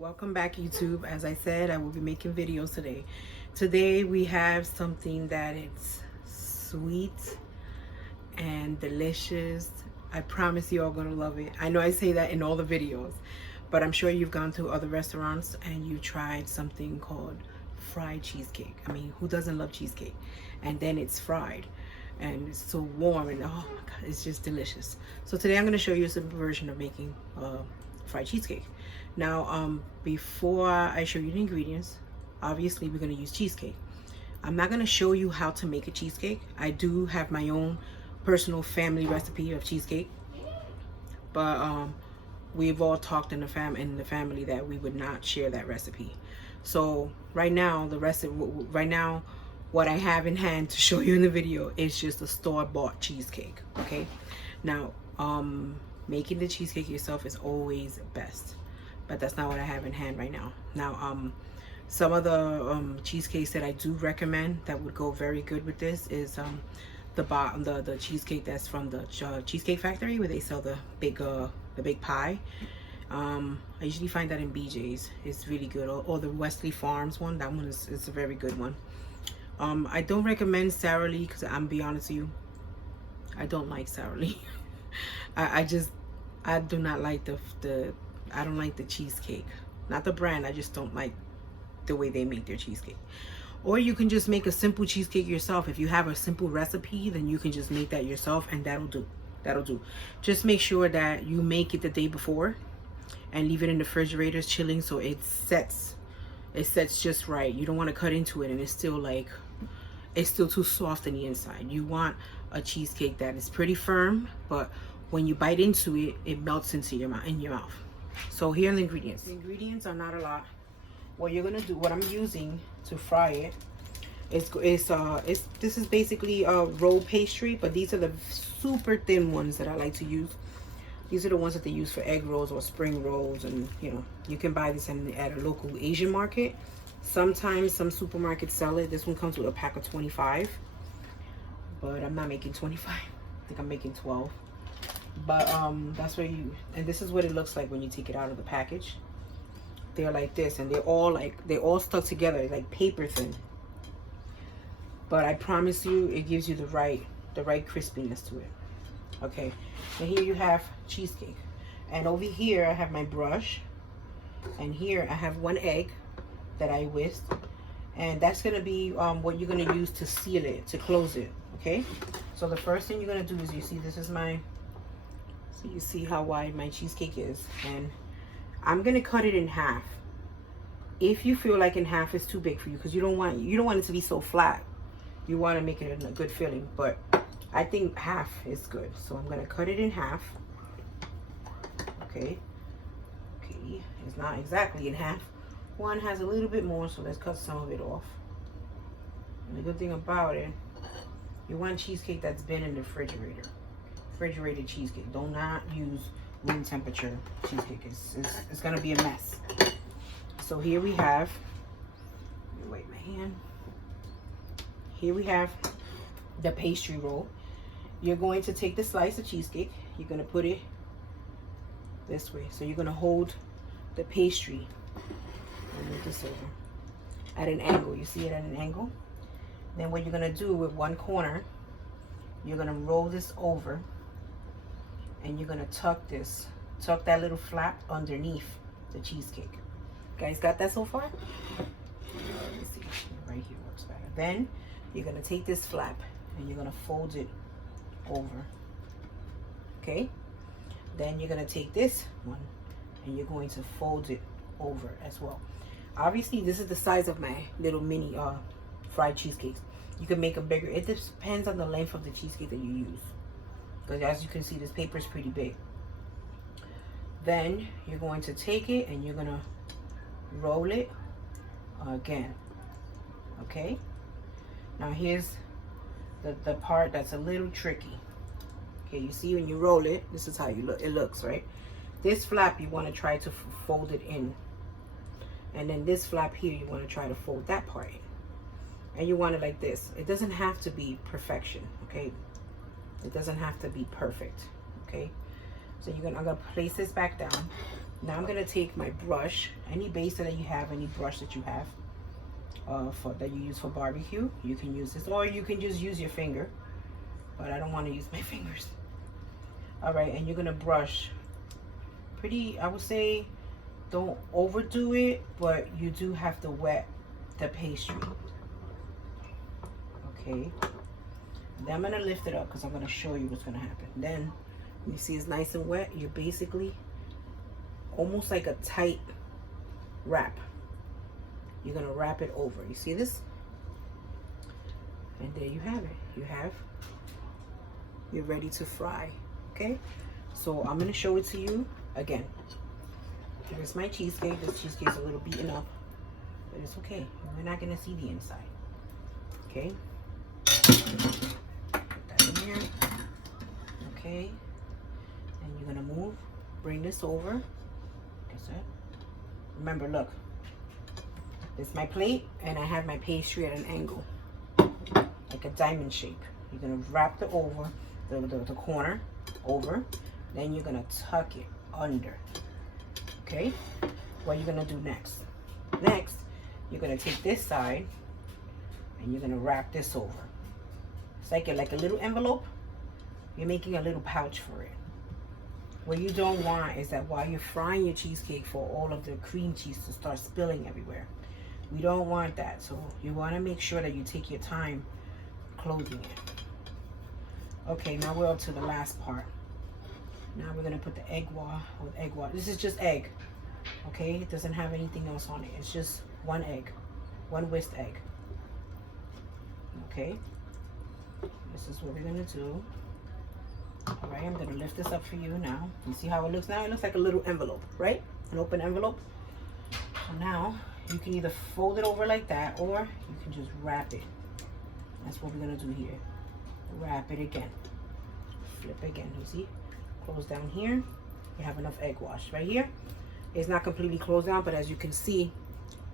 Welcome back, YouTube. As I said, I will be making videos today. Today we have something that it's sweet and delicious. I promise you all gonna love it. I know I say that in all the videos, but I'm sure you've gone to other restaurants and you tried something called fried cheesecake. I mean, who doesn't love cheesecake? And then it's fried and it's so warm and oh my god, it's just delicious. So today I'm going to show you a simple version of making fried cheesecake. Now before I show you the ingredients, obviously we're going to use cheesecake. I'm not going to show you how to make a cheesecake. I do have my own personal family recipe of cheesecake, but we've all talked in the family that we would not share that recipe. So right now what I have in hand to show you in the video is just a store-bought cheesecake. Okay, now making the cheesecake yourself is always best, but that's not what I have in hand right now. Now some of the cheesecakes that I do recommend that would go very good with this is the cheesecake that's from the Cheesecake Factory, where they sell the big pie. I usually find that in BJ's. It's really good. Or the Wesley Farms one. That one is a very good one. I don't recommend Sara Lee because I'm be honest with you, I don't like Sara Lee. I do not like I don't like the cheesecake. Not the brand. I just don't like the way they make their cheesecake. Or you can just make a simple cheesecake yourself. If you have a simple recipe, then you can just make that yourself and that'll do. That'll do. Just make sure that you make it the day before and leave it in the refrigerator chilling so it sets just right. You don't want to cut into it and it's still too soft on the inside. You want a cheesecake that is pretty firm, but when you bite into it, it melts into your mouth. So here are the ingredients. The ingredients are not a lot. What you're gonna do, what I'm using to fry it, this is basically a roll pastry, but these are the super thin ones that I like to use. These are the ones that they use for egg rolls or spring rolls, and you know, you can buy this at a local Asian market. Sometimes some supermarkets sell it. This one comes with a pack of 25, but I'm not making 25. I think I'm making 12. But that's where and this is what it looks like when you take it out of the package. They're like this, and they're all stuck together like paper thin. But I promise you, it gives you the right crispiness to it. Okay, and here you have cheesecake, and over here I have my brush, and here I have 1 egg that I whisked, and that's gonna be what you're gonna use to seal it, to close it. Okay, so the first thing you're gonna do is, you see this is so you see how wide my cheesecake is, and I'm gonna cut it in half. If you feel like in half is too big for you, because you don't want it to be so flat, you want to make it a good filling, but I think half is good. So I'm gonna cut it in half. Okay, it's not exactly in half. One has a little bit more, so let's cut some of it off. And the good thing about it, you want cheesecake that's been in the refrigerator. Refrigerated cheesecake. Do not use room temperature cheesecake. It's gonna be a mess. So here we have, let me wipe my hand. Here we have the pastry roll. You're going to take the slice of cheesecake, you're gonna put it this way. So you're gonna hold the pastry, I'll move this over, at an angle. You see it at an angle? Then what you're gonna do with one corner, you're gonna roll this over, and you're gonna tuck that little flap underneath the cheesecake. Guys, got that so far? Let me see, right here works better. Then you're gonna take this flap and you're gonna fold it over. Okay, then you're gonna take this one and you're going to fold it over as well. Obviously this is the size of my little mini fried cheesecakes. You can make them bigger. It depends on the length of the cheesecake that you use, because as you can see, this paper is pretty big. Then you're going to take it and you're gonna roll it again. Okay, now here's the part that's a little tricky. Okay, you see when you roll it, this is how it looks, right? This flap you want to try to fold it in, and then this flap here you want to try to fold that part in, and you want it like this. It doesn't have to be perfection, okay? It doesn't have to be perfect, okay? So I'm gonna place this back down, Now I'm gonna take my brush, any base that you have, any brush that you have, that you use for barbecue. You can use this, or you can just use your finger. But I don't want to use my fingers. All right, and you're gonna brush pretty. I would say, don't overdo it, but you do have to wet the pastry. Okay. Then I'm gonna lift it up because I'm gonna show you what's gonna happen. Then you see it's nice and wet. You're basically almost like a tight wrap. You're gonna wrap it over. You see this? And there you have it. You're ready to fry. Okay? So I'm gonna show it to you again. Here's my cheesecake. This cheesecake's a little beaten up, but it's okay. We're not gonna see the inside. Okay? Put that in here. Okay? And you're gonna bring this over. That's it. Remember, look. This is my plate, and I have my pastry at an angle, like a diamond shape. You're gonna wrap the corner over, then you're gonna tuck it under. Okay? What you're gonna do next? Next, you're gonna take this side, and you're gonna wrap this over. It's like a little envelope. You're making a little pouch for it. What you don't want is that while you're frying your cheesecake, for all of the cream cheese to start spilling everywhere. We don't want that. So you want to make sure that you take your time closing it. Okay, now we're up to the last part. Now we're going to put the egg wash. This is just egg. Okay, it doesn't have anything else on it. It's just one egg, one whisked egg. Okay, this is what we're going to do. All right, I'm going to lift this up for you now. You see how it looks now? It looks like a little envelope, right? An open envelope. So now you can either fold it over like that, or you can just wrap it. That's what we're going to do here. Wrap it again. Flip again. You see? Close down here. You have enough egg wash. Right here, it's not completely closed down, but as you can see,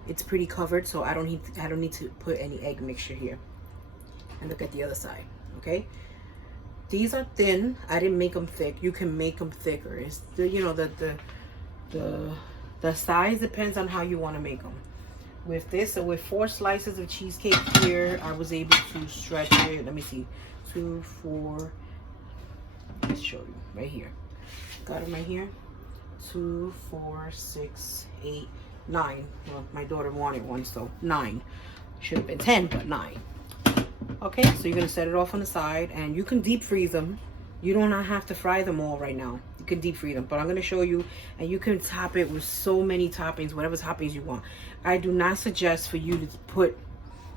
it's pretty covered, so I don't need to put any egg mixture here. And look at the other side. Okay? These are thin. I didn't make them thick. You can make them thicker. It's the size depends on how you want to make them. With this, so with 4 slices of cheesecake here, I was able to stretch it. Let me see, 2, 4. Let's show you right here. Got them right here. 2, 4, 6, 8, 9. Well, my daughter wanted one, so 9. Should have been 10, but 9. Okay, so you're gonna set it off on the side, and you can deep freeze them. You do not have to fry them all right now. You can deep freeze them, but I'm gonna show you, and you can top it with so many toppings, whatever toppings you want. I do not suggest for you to put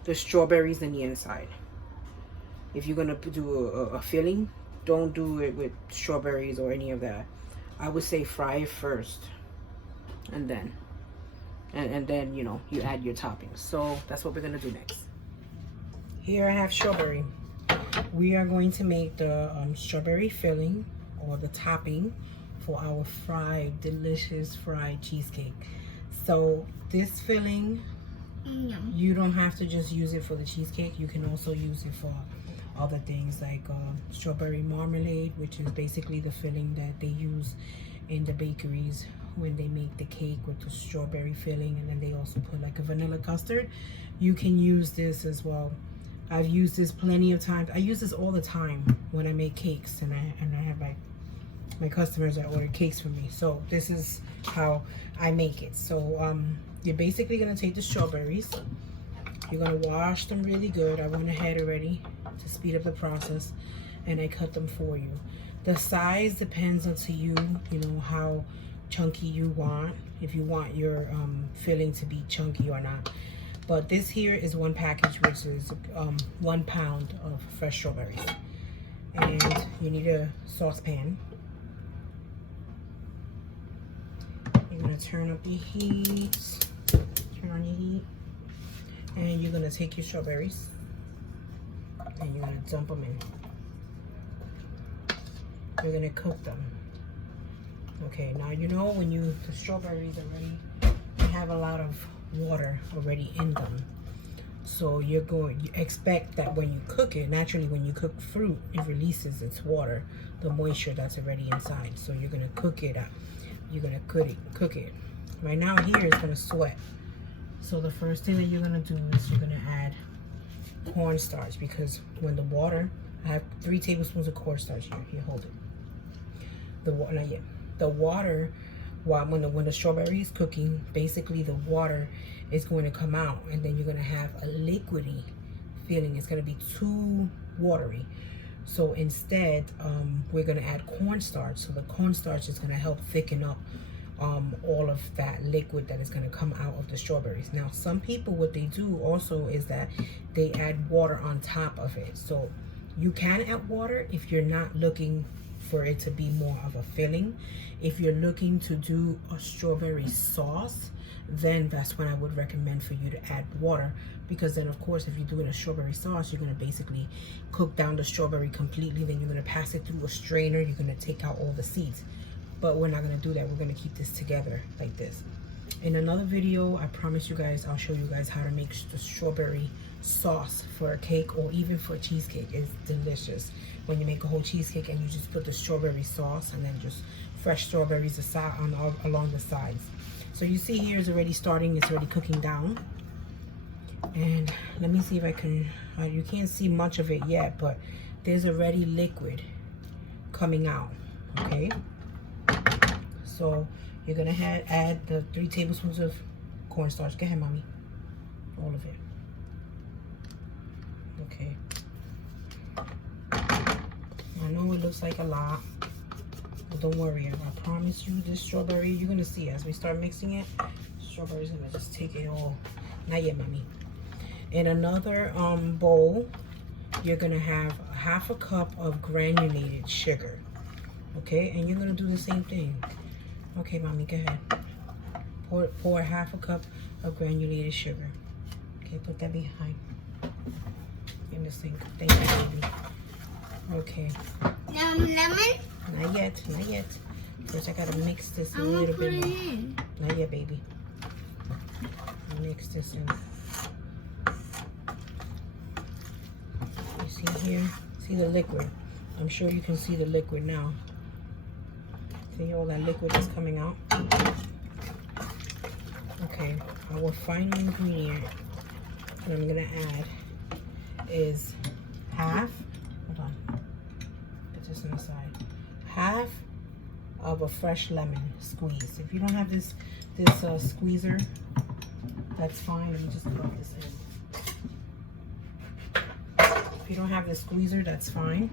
the strawberries in the inside. If you're gonna do a filling, don't do it with strawberries or any of that. I would say fry it first, and then you know, you add your toppings. So that's what we're gonna do next. Here I have strawberry. We are going to make the strawberry filling, or the topping, for our delicious fried cheesecake. So this filling, you don't have to just use it for the cheesecake. You can also use it for other things like strawberry marmalade, which is basically the filling that they use in the bakeries when they make the cake with the strawberry filling, and then they also put like a vanilla custard. You can use this as well. I've used this plenty of times. I use this all the time when I make cakes, and I have my customers that order cakes from me. So this is how I make it. So you're basically gonna take the strawberries. You're gonna wash them really good. I went ahead already to speed up the process, and I cut them for you. The size depends on to you, you know, how chunky you want, if you want your filling to be chunky or not. But this here is one package, which is 1 pound of fresh strawberries. And you need a saucepan. You're gonna turn up the heat, turn on your heat, and you're gonna take your strawberries and you're gonna dump them in. You're gonna cook them. Okay, now you know when the strawberries already, they have a lot of water already in them. So you expect that when you cook it, naturally when you cook fruit, it releases its water, the moisture that's already inside. So you're gonna cook it you're gonna cook it. Right now here it's gonna sweat. So the first thing that you're gonna do is you're gonna add cornstarch, because when the water, I have 3 tablespoons of cornstarch here. Here, hold it. The water, not yet. The water, when the strawberry is cooking, basically the water is going to come out, and then you're gonna have a liquidy feeling. It's gonna be too watery. So instead, we're gonna add cornstarch. So the cornstarch is gonna help thicken up all of that liquid that is going to come out of the strawberries. Now, some people, what they do also is that they add water on top of it. So you can add water if you're not looking for it to be more of a filling. If you're looking to do a strawberry sauce, then that's when I would recommend for you to add water, because then of course if you're doing a strawberry sauce, you're going to basically cook down the strawberry completely, then you're going to pass it through a strainer, you're going to take out all the seeds. But we're not going to do that. We're going to keep this together like this. In another video, I promise you guys, I'll show you guys how to make the strawberry sauce for a cake or even for a cheesecake. It's delicious when you make a whole cheesecake and you just put the strawberry sauce and then just fresh strawberries aside along the sides. So you see here is already starting, it's already cooking down. And let me see if I can, you can't see much of it yet, but there's already liquid coming out, okay? So you're gonna add the 3 tablespoons of cornstarch. Go ahead, mommy. All of it. Okay. I know it looks like a lot, but don't worry. I promise you, this strawberry, you're gonna see as we start mixing it, strawberry's gonna just take it all. Not yet, mommy. In another bowl, you're gonna have 1/2 cup of granulated sugar. Okay, and you're gonna do the same thing. Okay, mommy, go ahead. Pour 1/2 cup of granulated sugar. Okay, put that behind in the sink. Thank you, baby. Okay. Now lemon? Not yet, not yet. First, I gotta mix this a little bit more. Not yet, baby. Mix this in. You see here? See the liquid? I'm sure you can see the liquid now. See all that liquid is coming out? Okay, our final ingredient that I'm gonna add is hold on, put this on the side, 1/2 of a fresh lemon squeeze. If you don't have this squeezer, that's fine. Let me just plug this in. If you don't have the squeezer, that's fine.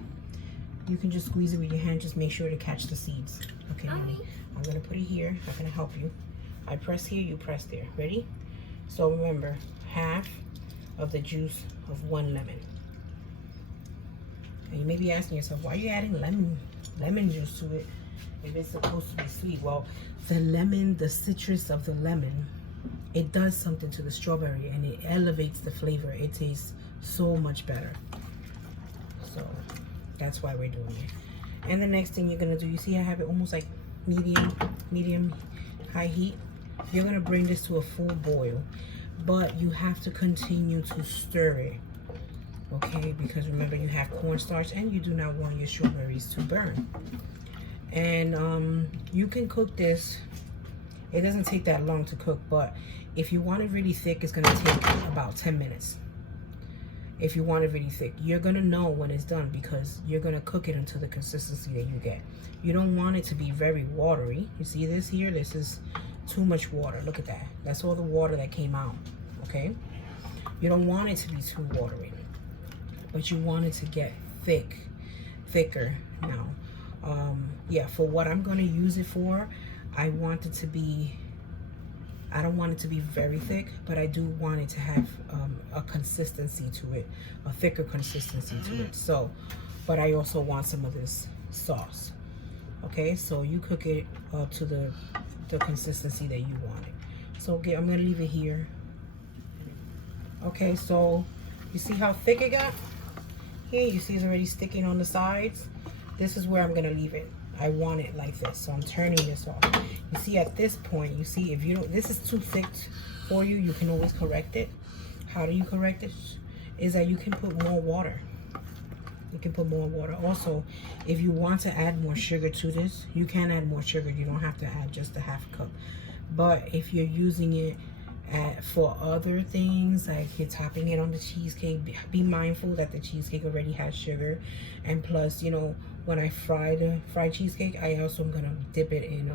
You can just squeeze it with your hand. Just make sure to catch the seeds. Okay, mommy. I'm gonna put it here. I'm gonna help you. I press here, you press there. Ready? So remember, 1/2 of the juice of 1 lemon. And you may be asking yourself, why are you adding lemon juice to it if it's supposed to be sweet? Well, the lemon, the citrus of the lemon, it does something to the strawberry and it elevates the flavor. It tastes so much better. So that's why we're doing it. And the next thing you're gonna do, you see I have it almost like medium high heat. You're gonna bring this to a full boil, but you have to continue to stir it, okay? Because remember, you have cornstarch and you do not want your strawberries to burn. And you can cook this. It doesn't take that long to cook, but if you want it really thick, it's gonna take about 10 minutes. If you want it really thick, you're gonna know when it's done because you're gonna cook it until the consistency that you get. You don't want it to be very watery. You see this here? This is too much water. Look at that. That's all the water that came out, okay? You don't want it to be too watery, but you want it to get thicker now. Yeah, for what I'm gonna use it for, I want it to be, I don't want it to be very thick, but I do want it to have a consistency to it, a thicker consistency to it. So, but I also want some of this sauce. Okay, so you cook it to the consistency that you want it. So again, I'm gonna leave it here. Okay, so you see how thick it got? Here, you see it's already sticking on the sides. This is where I'm gonna leave it. I want it like this, so I'm turning this off. You see at this point, you see if you don't, this is too thick for you, you can always correct it. How do you correct it? Is that you can put more water. You can put more water. Also, if you want to add more sugar to this, you can add more sugar. You don't have to add just a half cup. But if you're using it for other things, like you're topping it on the cheesecake, be mindful that the cheesecake already has sugar. And plus, you know, when I fry the fried cheesecake, I also am gonna dip it in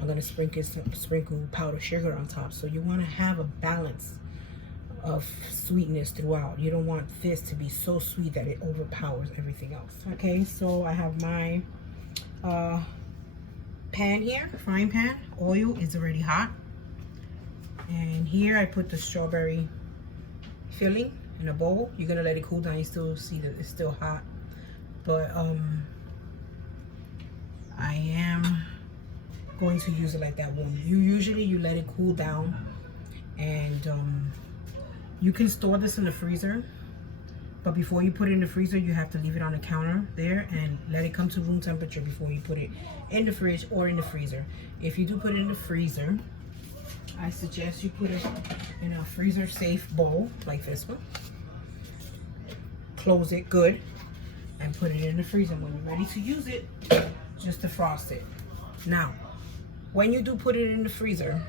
I'm gonna sprinkle powdered sugar on top. So you want to have a balance of sweetness throughout. You don't want this to be so sweet that it overpowers everything else. Okay, so I have my pan here, frying pan. Oil is already hot, and here I put the strawberry filling in a bowl. You're gonna let it cool down. You still see that it's still hot, but I am going to use it like that one. You let it cool down, and you can store this in the freezer, but before you put it in the freezer, you have to leave it on the counter there and let it come to room temperature before you put it in the fridge or in the freezer. If you do put it in the freezer, I suggest you put it in a freezer safe bowl like this one. Close it good and put it in the freezer. When you're ready to use it, just defrost it. Now, when you do put it in the freezer,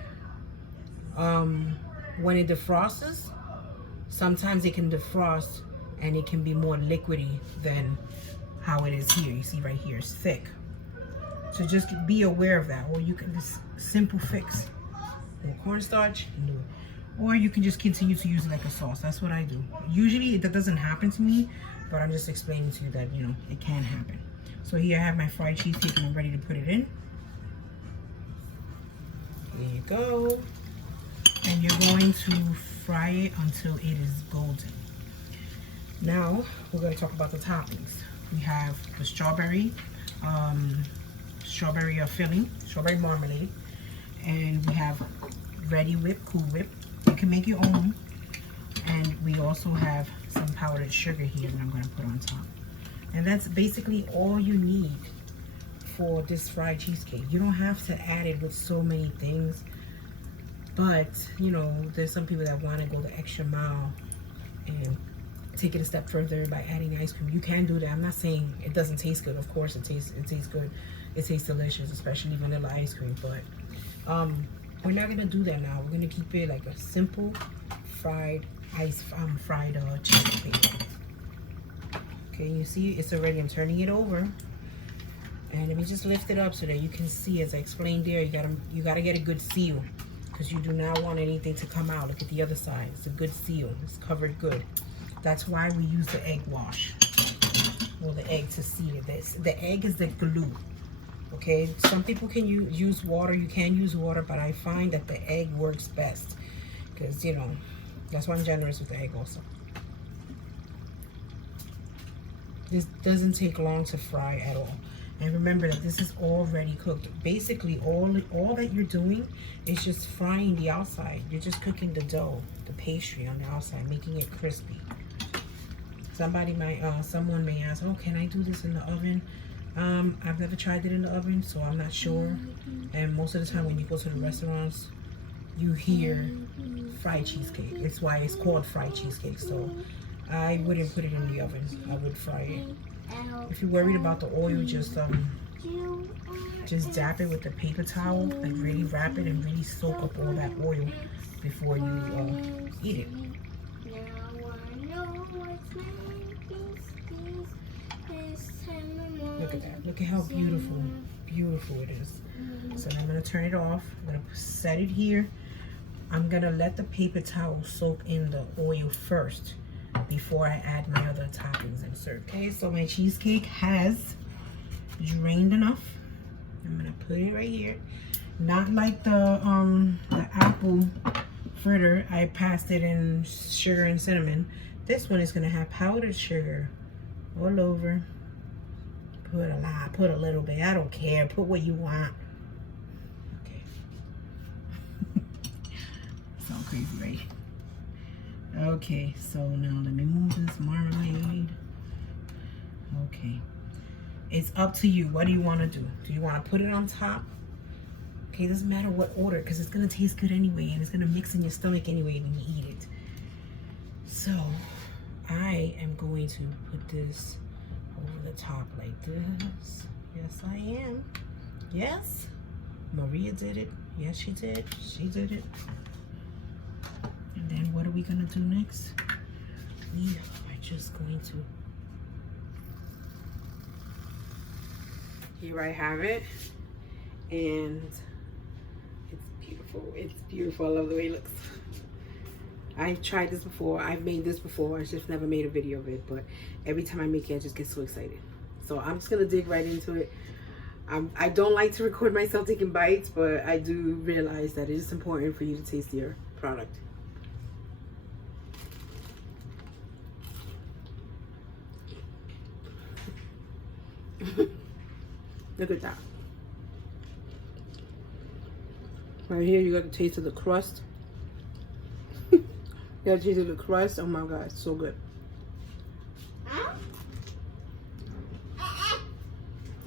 when it defrosts, sometimes it can defrost and it can be more liquidy than how it is here. You see right here, it's thick. So just be aware of that. Or you can just simple fix. More cornstarch and do it. Or you can just continue to use it like a sauce. That's what I do. Usually that doesn't happen to me, but I'm just explaining to you that, you know, it can happen. So here I have my fried cheesecake and I'm ready to put it in. There you go. And you're going to fry it until it is golden. Now we're going to talk about the toppings. We have the strawberry filling, strawberry marmalade, and we have ready whip, Cool Whip. You can make your own. And we also have some powdered sugar here that I'm going to put on top. And that's basically all you need for this fried cheesecake. You don't have to add it with so many things. But, you know, there's some people that want to go the extra mile and take it a step further by adding ice cream. You can do that. I'm not saying it doesn't taste good. Of course it tastes good. It tastes delicious, especially vanilla ice cream. But we're not going to do that now. We're going to keep it like a simple fried cheesecake. Okay, you see it's already, I'm turning it over. And let me just lift it up so that you can see, as I explained there, you gotta get a good seal, because you do not want anything to come out. Look at the other side. It's a good seal. It's covered good. That's why we use the egg wash, or the egg to seal it. The egg is the glue. Okay, some people can use water. You can use water, but I find that the egg works best, because, you know, that's why I'm generous with the egg also. This doesn't take long to fry at all. And remember that this is already cooked. Basically, all that you're doing is just frying the outside. You're just cooking the dough, the pastry on the outside, making it crispy. Someone may ask, oh, can I do this in the oven? I've never tried it in the oven, so I'm not sure. And most of the time when you go to the restaurants, you hear fried cheesecake. It's why it's called fried cheesecake. So I wouldn't put it in the oven. I would fry it. If you're worried about the oil, just dab it with a paper towel, like really wrap it and really soak up all that oil before you eat it. Look at that. Look at how beautiful it is. So I'm going to turn it off. I'm going to set it here. I'm going to let the paper towel soak in the oil first before I add my other toppings and serve. Okay, so my cheesecake has drained enough. I'm gonna put it right here. Not like the apple fritter. I passed it in sugar and cinnamon. This one is gonna have powdered sugar all over. Put a lot, put a little bit. I don't care. Put what you want. Okay. Sound crazy, right? Okay, so now let me move this marmalade. Okay, it's up to you. What do you want to do? Do you want to put it on top? Okay, it doesn't matter what order, because it's going to taste good anyway, and it's going to mix in your stomach anyway when you eat it. So I am going to put this over the top like this. Yes, I am. Yes, Maria did it. Yes, she did. She did it. And then what are we gonna do next? We are just going to. Here I have it, and it's beautiful. It's beautiful. I love the way it looks. I've tried this before. I've made this before. I just never made a video of it, but every time I make it, I just get so excited. So I'm just gonna dig right into it. I don't like to record myself taking bites, but I do realize that it is important for you to taste your product. Look at that. Right here, you got the taste of the crust. You got the taste of the crust. Oh my God, it's so good.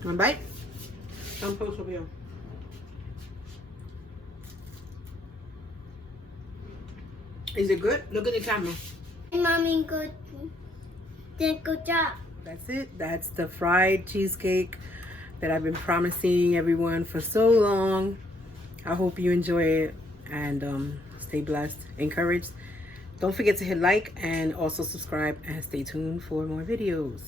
One bite. I'm close over here. Is it good? Look at the camera. Mommy, good. Did good job. That's it. That's the fried cheesecake that I've been promising everyone for so long. I hope you enjoy it and stay blessed, encouraged. Don't forget to hit like and also subscribe and stay tuned for more videos.